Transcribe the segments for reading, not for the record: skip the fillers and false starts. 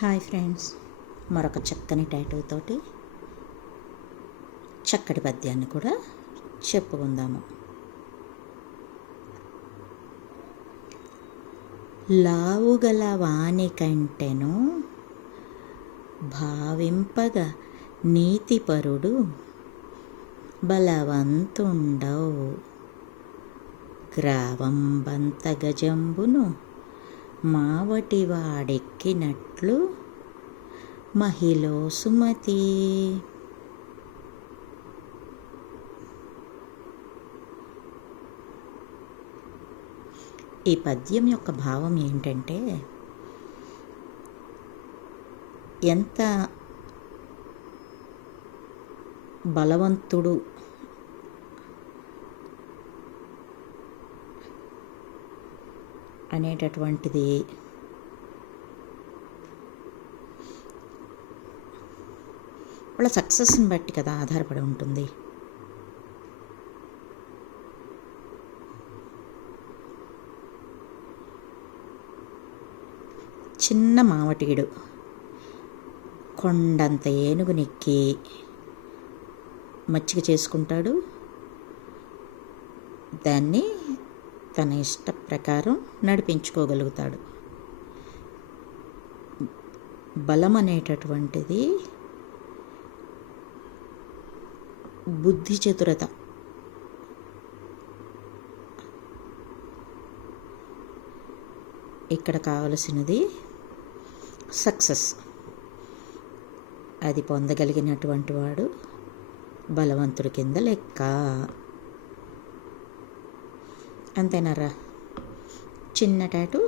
Hi friends, మరొక చక్కని title తోటి చక్కటి పద్యాన్ని కూడా చెప్పుకుందాము. లావుగల వాని కంటెను భావింపగ నీతిపరుడు బలవంతుండవు, గ్రావంబంత గజంబును మావటి వాడెక్కినట్లు మహిళో సుమతి. ఈ పద్యం యొక్క భావం ఏంటంటే, ఎంత బలవంతుడు అనేటటువంటిది వాళ్ళ సక్సెస్ని బట్టి కదా ఆధారపడి ఉంటుంది. చిన్న మావటీడు కొండంత ఏనుగునెక్కి మచ్చిక చేసుకుంటాడు. దాన్ని తన ఇష్ట ప్రకారం నడిపించుకోగలుగుతాడు. బలం అనేటటువంటిది బుద్ధి చతురత. ఇక్కడ కావలసినది సక్సెస్. అది పొందగలిగినటువంటి వాడు బలవంతుడి కింద లెక్క. అంతేనారా? చిన్న టాటు,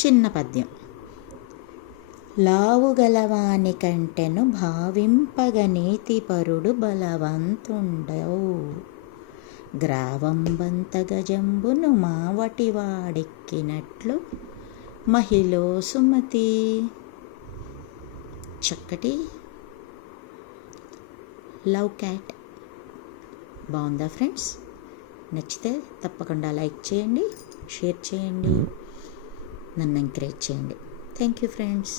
చిన్న పద్యం. లావుగలవాని కంటెను భావింపగ నీతిపరుడు బలవంతుండవు, గ్రావంబంత గజంబును మావటి వాడెక్కినట్లు మహిళో సుమతి. చక్కటి లవ్ క్యాట్. బాగుందా ఫ్రెండ్స్? నచ్చితే తప్పకుండా లైక్ చేయండి, షేర్ చేయండి, నన్ను ఎంకరేజ్ చేయండి. Thank you friends.